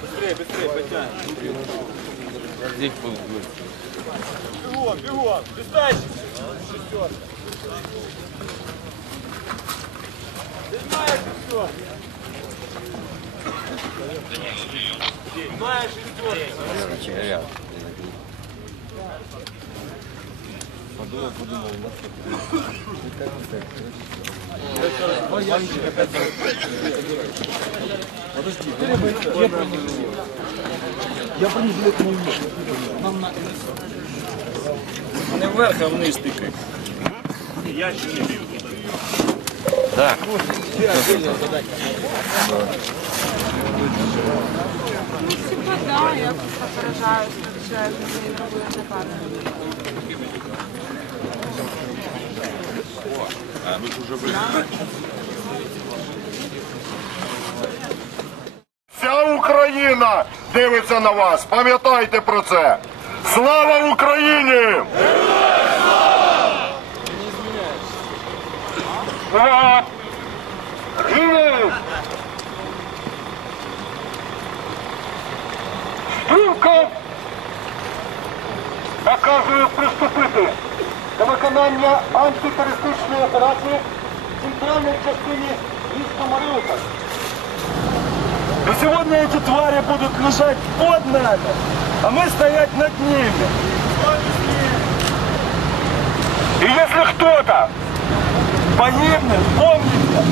Быстрее, быстрее, потянь. Здесь был Бегом, бегом. Листайчик. Шестерка. Ты знаешь все. Знаешь шестерка. подумал, Я бронежилет не вижу. Не вверх, а вниз тикай. Я ще не б'ю. Так. Ну, всегда да, я просто поражаюсь, как человек не работает на камеру. Вся Україна дивиться на вас. Пам'ятайте про це. Слава Україні! Слава! Героям! Стрімко наказую приступити до виконання антитерористичної операції в центральній частині міста Маріуполь. И сегодня эти твари будут лежать под нами, а мы стоять над ними. И если кто-то Погибнет, помните,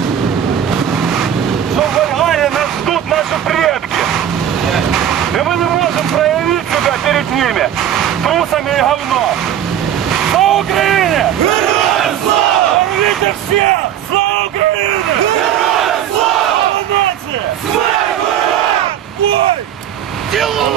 что в Болгарии нас ждут наши предки. И мы не можем проявить себя перед ними трусами и говном. Ми всі! Слава Україні! Героям слава! нація! Смерть! Бой! Діло!